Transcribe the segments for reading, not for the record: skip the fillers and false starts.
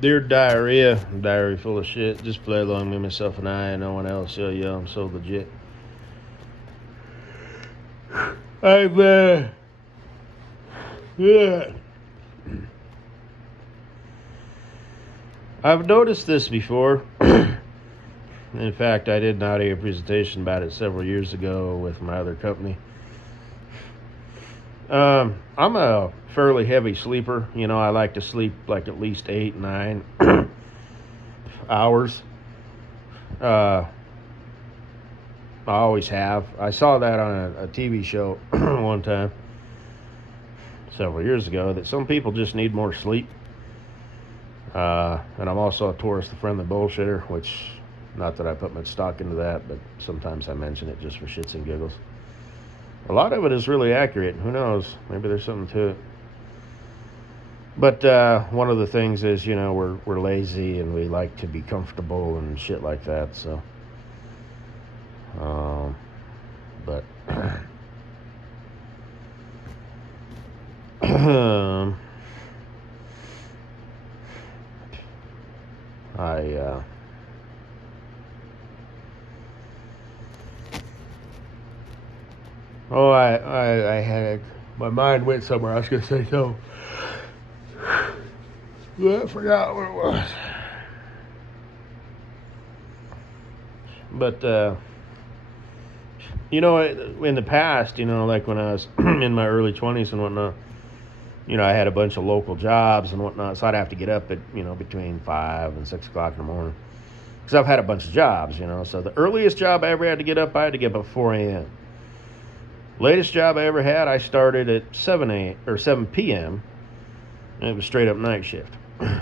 Dear diarrhea, diary full of shit. Just play along with myself and I and no one else. Yo, I'm so legit. I've yeah. I've noticed this before. In fact, I did an audio presentation about it several years ago with my other company. I'm a fairly heavy sleeper. I like to sleep like at least 8, 9 hours. Uh, I always have. I saw that on a TV show one time several years ago that some people just need more sleep. And I'm also a Taurus, the friendly bullshitter, which, not that I put much stock into that, but sometimes I mention it just for shits and giggles. A lot of it is really accurate. Who knows? Maybe there's something to it. But one of the things is, we're lazy and we like to be comfortable and shit like that. So, but I I had my mind went somewhere. I was gonna say so. I forgot what it was. But in the past, like when I was in my early 20s and whatnot, I had a bunch of local jobs and whatnot, so I'd have to get up at between 5 and 6 o'clock in the morning because I've had a bunch of jobs. So the earliest job I ever had to get up, I had to get up at 4 a.m. Latest job I ever had, I started at 7 or 7 p.m. and it was straight up night shift. And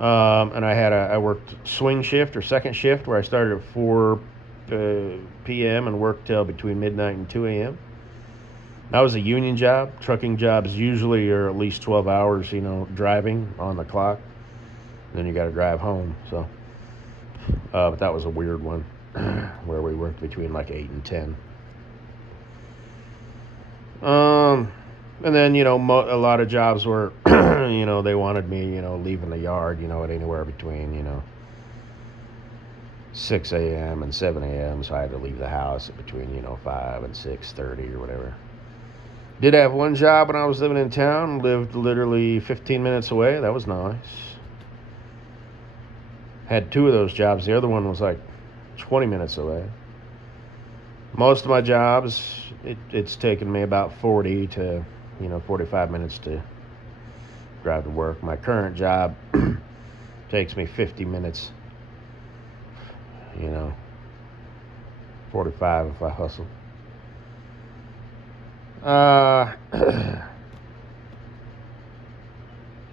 I worked swing shift or second shift where I started at 4 p.m. and worked till between midnight and 2 a.m. That was a union job. Trucking jobs usually are at least 12 hours, driving on the clock. Then you got to drive home. So, but that was a weird one where we worked between like 8 and 10. And then, a lot of jobs were, they wanted me, leaving the yard, at anywhere between, 6 a.m. and 7 a.m. So I had to leave the house at between, 5 and 6:30 or whatever. Did have one job when I was living in town, lived literally 15 minutes away. That was nice. Had two of those jobs. The other one was like 20 minutes away. Most of my jobs, it's taken me about 40 to 45 minutes to drive to work. My current job takes me 50 minutes, 45 if I hustle.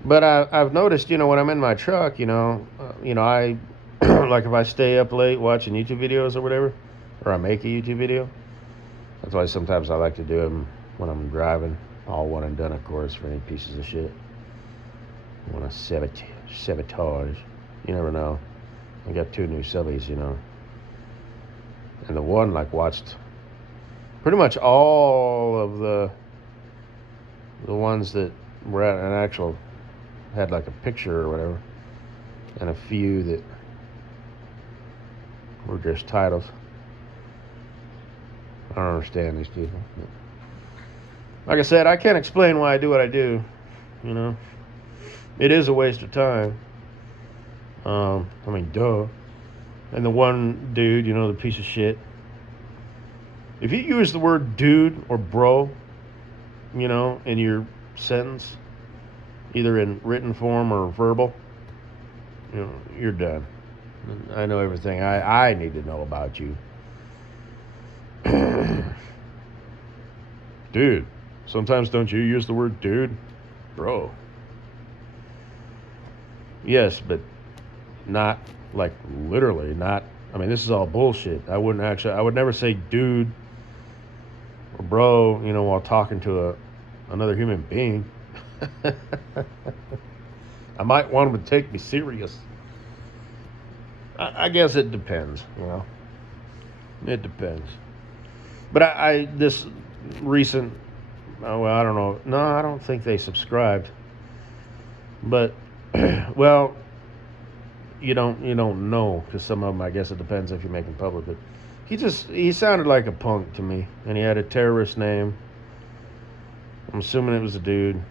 But I've noticed, when I'm in my truck, I like if I stay up late watching YouTube videos or whatever, or I make a YouTube video. That's why sometimes I like to do them when I'm driving. All one and done, of course, for any pieces of shit. I want to sabotage. You never know. I got two new subbies, and the one watched pretty much all of the ones that were at an actual had like a picture or whatever, and a few that were just titles. I don't understand these people. Like I said, I can't explain why I do what I do. It is a waste of time. Duh. And the one dude, the piece of shit. If you use the word dude or bro, in your sentence, either in written form or verbal, you're done. I know everything I need to know about you. Dude, sometimes don't you use the word dude? Bro. Yes, but not literally, not. This is all bullshit. I would never say dude or bro, while talking to another human being. I might want them to take me serious. I guess it depends, It depends. But I this recent, I don't know. No, I don't think they subscribed. But Well, you don't know, because some of them, I guess it depends if you make them public. But he sounded like a punk to me, and he had a terrorist name. I'm assuming it was a dude.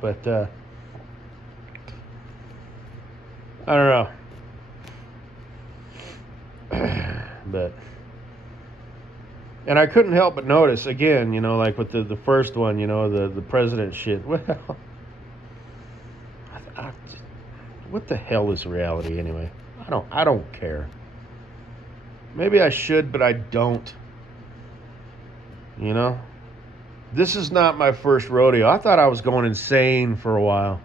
But I don't know. But and I couldn't help but notice again, like with the first one, the president shit. Well, I, what the hell is reality anyway? I don't care. Maybe I should, but I don't. You know, this is not my first rodeo. I thought I was going insane for a while,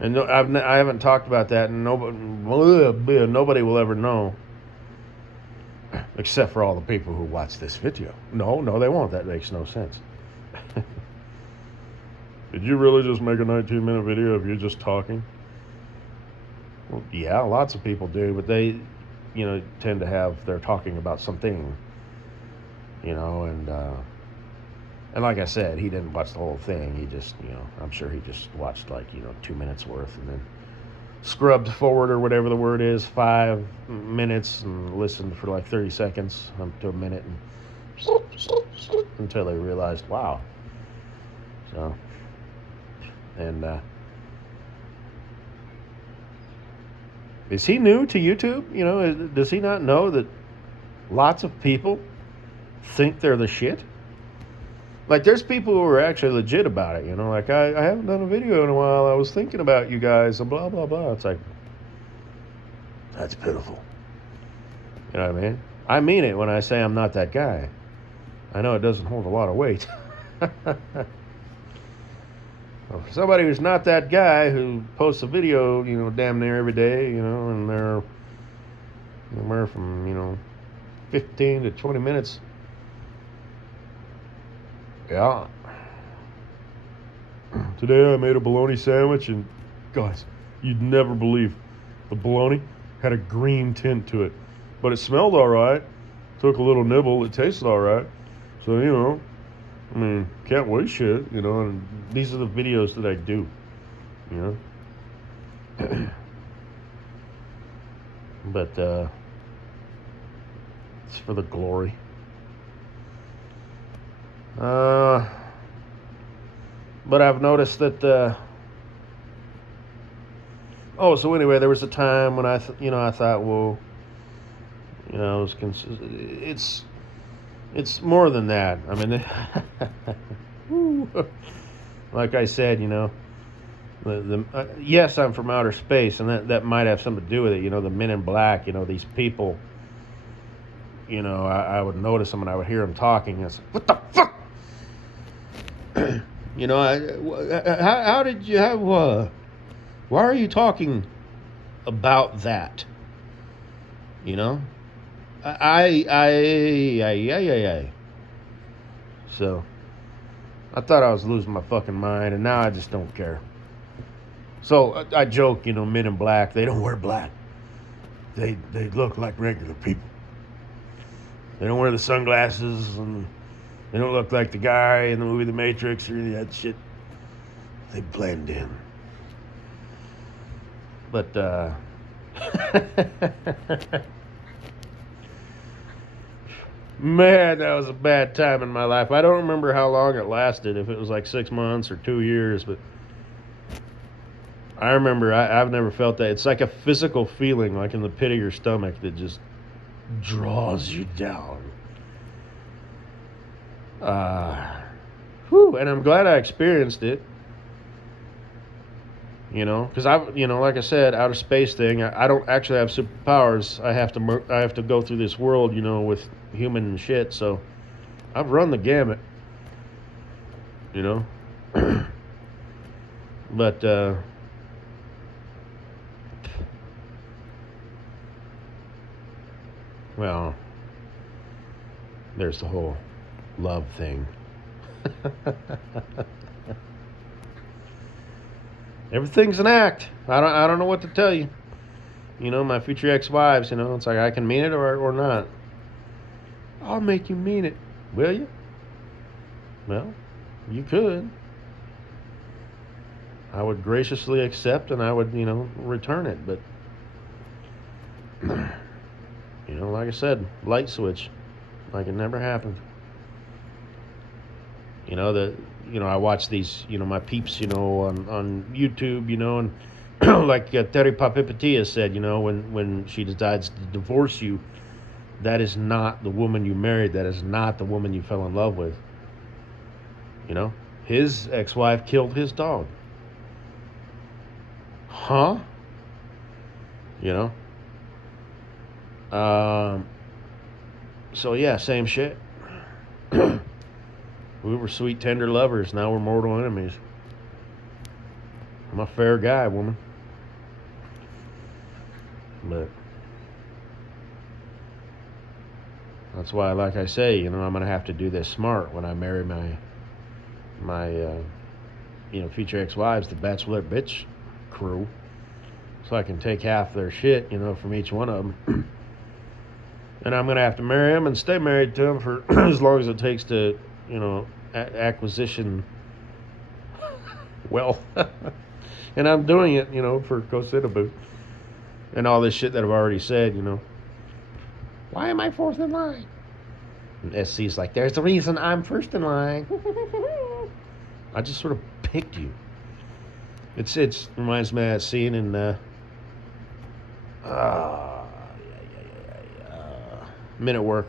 and I haven't talked about that, and nobody will ever know, except for all the people who watch this video. No, they won't. That makes no sense. Did you really just make a 19-minute video of you just talking? Well, yeah, lots of people do, but they, tend to have, they're talking about something, and like I said, he didn't watch the whole thing. He just, I'm sure he just watched 2 minutes worth, and then scrubbed forward, or whatever the word is, 5 minutes, and listened for 30 seconds up to a minute, and until he realized, wow. So, and is he new to YouTube? Does he not know that lots of people think they're the shit? There's people who are actually legit about it, I haven't done a video in a while. I was thinking about you guys, and blah, blah, blah. It's like, that's pitiful. You know what I mean? I mean it when I say I'm not that guy. I know it doesn't hold a lot of weight. Well, for somebody who's not that guy, who posts a video, damn near every day, and they're anywhere from, 15 to 20 minutes. Yeah. Today I made a bologna sandwich, and guys, you'd never believe the bologna had a green tint to it, but it smelled all right. Took a little nibble, it tasted all right. So, can't waste shit, and these are the videos that I do, But, it's for the glory. But I've noticed that, so anyway, there was a time when I thought, well, it's more than that. I mean, like I said, yes, I'm from outer space, and that might have something to do with it. The men in black, these people, I would notice them and I would hear them talking. And it's like, what the fuck? How did you have, why are you talking about that? I. So, I thought I was losing my fucking mind, and now I just don't care. So, I joke, men in black, they don't wear black. They look like regular people. They don't wear the sunglasses, and they don't look like the guy in the movie The Matrix or any of that shit. They blend in. But, man, that was a bad time in my life. I don't remember how long it lasted, if it was 6 months or 2 years, but I remember I've never felt that. It's like a physical feeling, in the pit of your stomach, that just draws you down. And I'm glad I experienced it. Because like I said, outer space thing. I don't actually have superpowers. I have to go through this world, with human shit. So I've run the gamut. But well, there's the whole love thing. Everything's an act. I don't know what to tell you. My future ex-wives, it's like I can mean it or not. I'll make you mean it. Will you? Well, you could. I would graciously accept and I would, return it. But, like I said, light switch. Like it never happened. The I watch these my peeps on YouTube and like Terry Papipatia said when she decides to divorce you, that is not the woman you married, that is not the woman you fell in love with. His ex-wife killed his dog. Huh? you know um, so yeah, same shit. We were sweet tender lovers, now we're mortal enemies. I'm a fair guy, woman. But that's why, like I say, I'm gonna have to do this smart when I marry my future ex-wives, the bachelor bitch crew, so I can take half their shit, from each one of them. And I'm gonna have to marry them and stay married to them for as long as it takes to, acquisition wealth. And I'm doing it, for Kosidaboo and all this shit that I've already said. Why am I fourth in line? And SC's like, there's a reason I'm first in line. I just sort of picked you. It reminds me of that scene in Men at Work.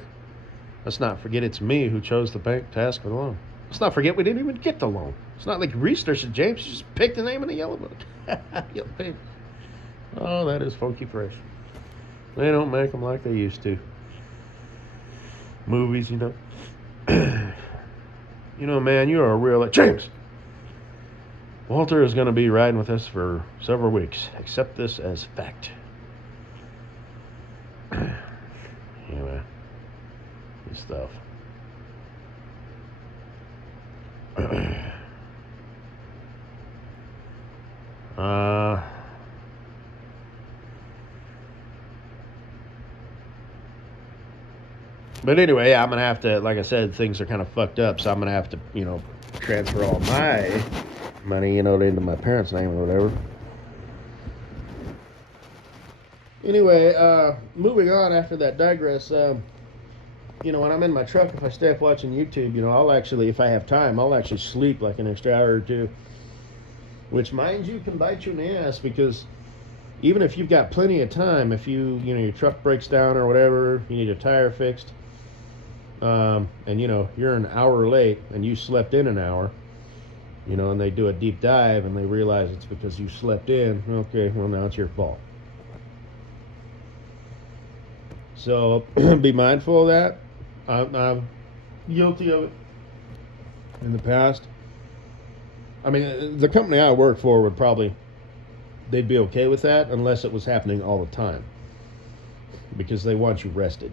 Let's not forget it's me who chose the bank to ask for the loan. Let's not forget we didn't even get the loan. It's not like you researched it, James. You just picked the name of the yellow book. Yellow paper. Oh, that is funky fresh. They don't make them like they used to. Movies, man, you are a real... James! Walter is going to be riding with us for several weeks. Accept this as fact. Anyway, good stuff. But anyway, I'm going to have to, like I said, things are kind of fucked up, so I'm going to have to, transfer all my money, into my parents' name or whatever. Anyway, moving on after that digress, when I'm in my truck, if I stay up watching YouTube, I'll actually, if I have time, I'll actually sleep like an extra hour or two. Which, mind you, can bite you in the ass, because even if you've got plenty of time, if your truck breaks down or whatever, you need a tire fixed, and you're an hour late and you slept in an hour, and they do a deep dive and they realize it's because you slept in, okay, well, now it's your fault. So be mindful of that. I'm guilty of it in the past. I mean, the company I work for would probably, they'd be okay with that unless it was happening all the time, because they want you rested.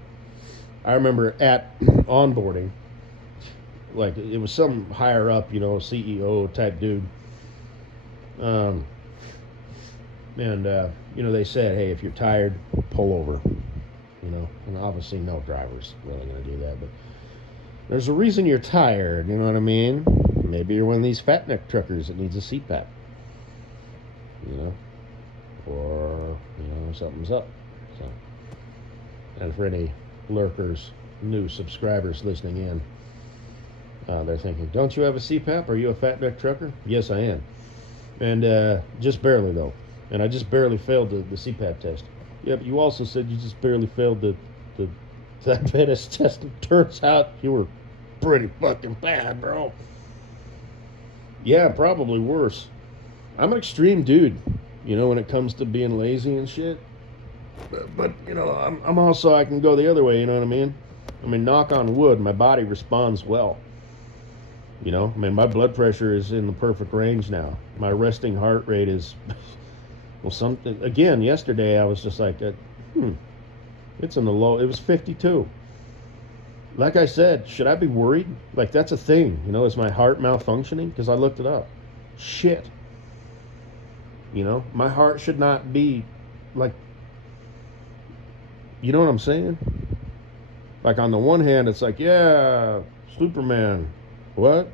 I remember at onboarding, like it was some higher up, CEO type dude. And they said, hey, if you're tired, pull over. And obviously no driver's really going to do that, but there's a reason you're tired, you know what I mean? Maybe you're one of these fat neck truckers that needs a CPAP, or, something's up. So, and for any lurkers, new subscribers listening in, they're thinking, don't you have a CPAP? Are you a fat neck trucker? Yes, I am. And just barely, though. And I just barely failed the CPAP test. Yeah, but you also said you just barely failed the diabetes test. It turns out you were pretty fucking bad, bro. Yeah, probably worse. I'm an extreme dude, when it comes to being lazy and shit. But I'm also, I can go the other way, you know what I mean? I mean, knock on wood, my body responds well. My blood pressure is in the perfect range now. My resting heart rate is... Well, something again. Yesterday, I was just like, it's in the low. It was 52. Like I said, should I be worried? Like that's a thing, is my heart malfunctioning? Because I looked it up. Shit. My heart should not be like. You know what I'm saying? Like on the one hand, it's like, yeah, Superman, What?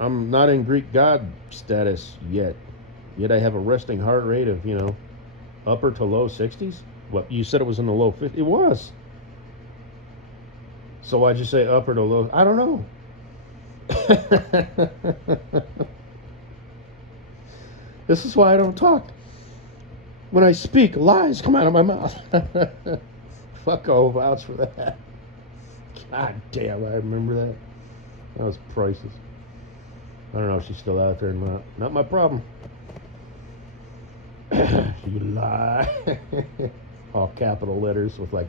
I'm not in Greek god status yet. Yet I have a resting heart rate of, upper to low 60s. What, you said it was in the low 50s? It was. So why'd you say upper to low? I don't know. This is why I don't talk. When I speak, lies come out of my mouth. Fuck, I'll vouch for that. God damn, I remember that. That was priceless. I don't know if she's still out there or not. Not my problem. You lie. All capital letters with like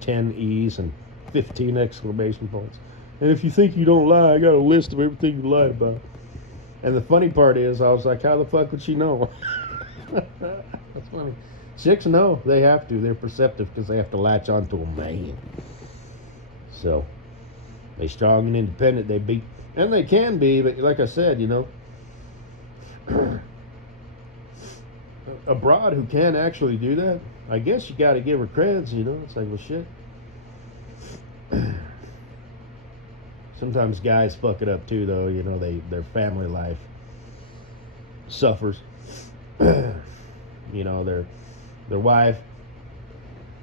10 E's and 15 exclamation points. And if you think you don't lie, I got a list of everything you lied about. And the funny part is, I was like, how the fuck would she know? That's funny. Chicks know. They have to. They're perceptive because they have to latch onto a man. So, they strong and independent. They be, and they can be, but like I said, a broad who can actually do that, I guess you got to give her creds, It's like, well, shit. Sometimes guys fuck it up too, though. Their family life suffers. Their wife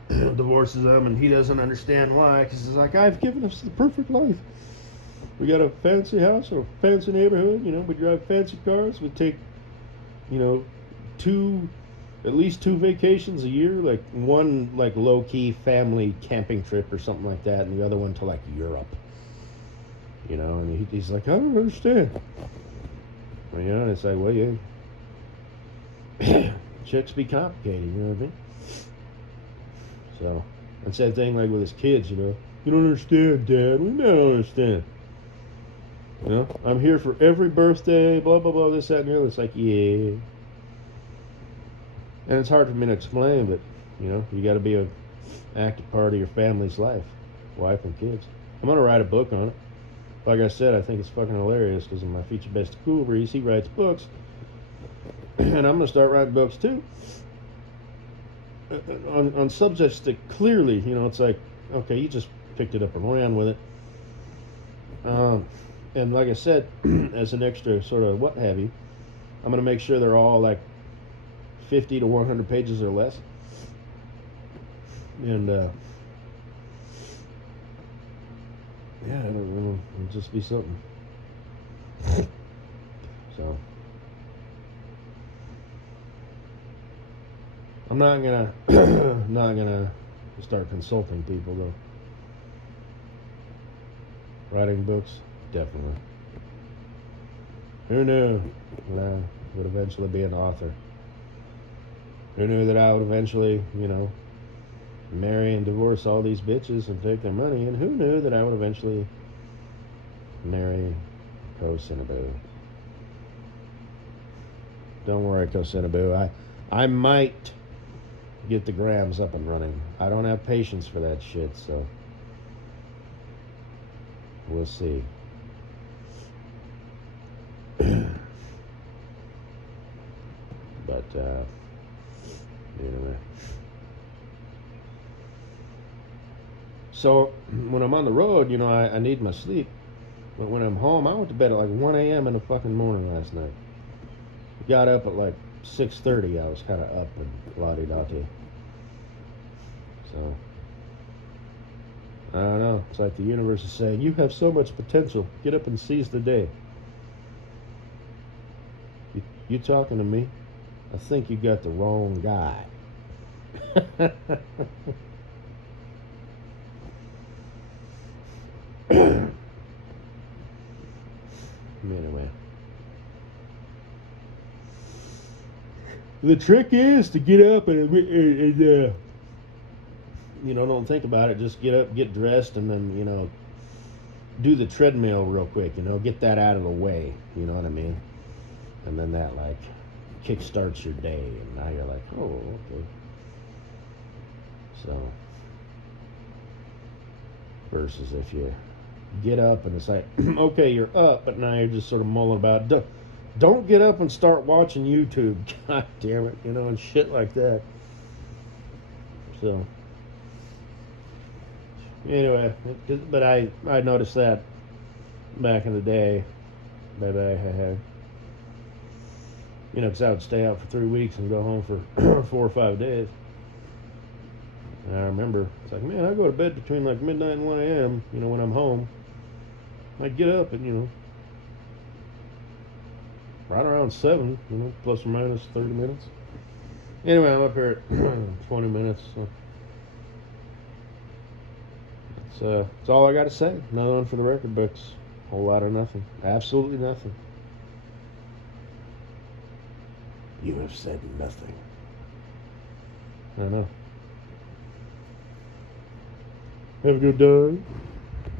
divorces them, and he doesn't understand why. Because he's like, I've given us the perfect life. We got a fancy house or a fancy neighborhood. We drive fancy cars. We take, at least two vacations a year. Like one, like low key family camping trip or something like that, and the other one to like Europe. And he's like, I don't understand. And it's like, well, yeah. Chicks be complicated, you know what I mean? So, and same thing like with his kids, You don't understand, Dad. We don't understand. I'm here for every birthday, blah, blah, blah, this, that, and the other. It's like, yeah. And it's hard for me to explain, but, you got to be an active part of your family's life, wife and kids. I'm going to write a book on it. Like I said, I think it's fucking hilarious because in my feature best of Cool Breeze, he writes books. And I'm going to start writing books too. On subjects that clearly, it's like, okay, you just picked it up and ran with it. And like I said, as an extra sort of what have you, I'm going to make sure they're all like 50 to 100 pages or less. And, yeah, I don't know. It'll just be something. So, I'm not gonna start consulting people though. Writing books, definitely. Who knew that I would eventually be an author? Who knew that I would eventually, marry and divorce all these bitches and take their money? And who knew that I would eventually marry Kosinaboo? Don't worry, Kosinaboo. I might get the grams up and running. I don't have patience for that shit, so we'll see. But anyway. So when I'm on the road, I need my sleep. But when I'm home, I went to bed at like 1 a.m. in the fucking morning last night. Got up at like 6:30. I was kind of up and la-di-da-di. So, I don't know. It's like the universe is saying, you have so much potential. Get up and seize the day. You talking to me? I think you got the wrong guy. Anyway. The trick is to get up and don't think about it. Just get up, get dressed, and then, do the treadmill real quick, get that out of the way. You know what I mean? And then that, like, kickstarts your day. And now you're like, oh, okay. So, versus if you get up and it's like, okay, you're up, but now you're just sort of mulling about, don't get up and start watching YouTube. God damn it, and shit like that. So, anyway, but I noticed that, back in the day, maybe I had, because I would stay out for 3 weeks and go home for 4 or 5 days. And I remember, it's like, man, I go to bed between like midnight and 1 a.m., when I'm home. I get up at, right around 7, plus or minus 30 minutes. Anyway, I'm up here at 20 minutes. So that's all I got to say. Another one for the record books. A whole lot of nothing. Absolutely nothing. You have said nothing. I know. Have a good day.